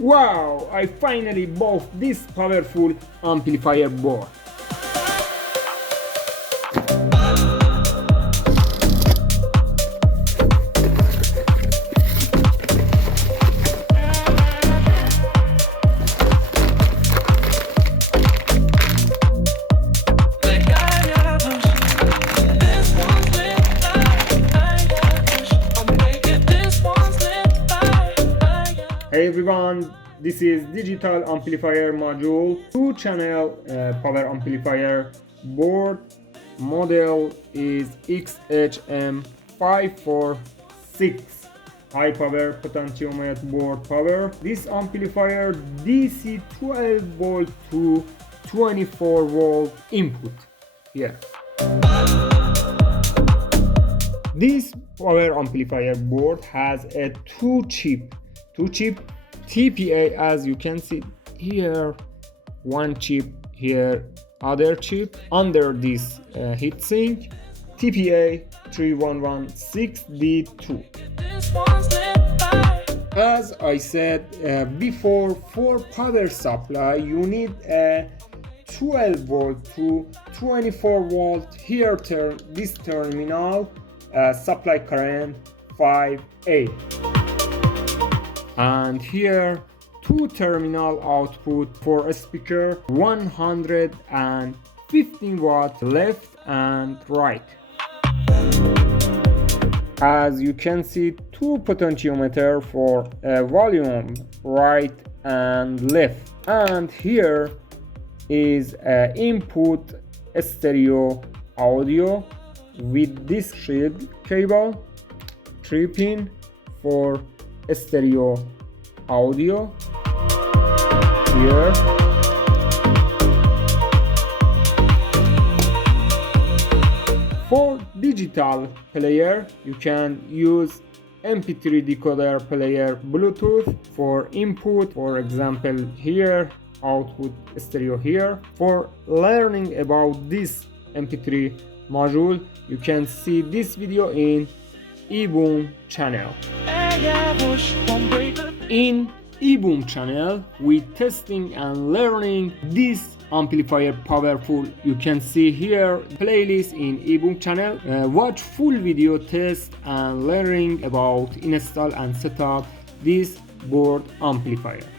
Wow, I finally bought this powerful amplifier board. Hey everyone, this is digital amplifier module 2-channel power amplifier board. Model is XH-M546 high power potentiometer board power. This amplifier DC 12 volt to 24 volt input here. This power amplifier board has a two chip TPA, as you can see here, one chip here, other chip under this heatsink, TPA3116D2. As I said before, for power supply you need a 12 volt to 24 volt here this terminal supply current 5A. And here two terminal output for a speaker, 115 watt left and right. As you can see, two potentiometer for volume right and left, and here is input stereo audio with this shield cable, 3-pin for stereo audio here. For digital player you can use MP3 decoder player Bluetooth for input, for example here, output stereo here. For learning about this MP3 module you can see this video in ebum channel. In ebum channel we testing and learning this amplifier powerful. You can see here playlist in ebum channel. Watch full video test and learning about install and set up this board amplifier.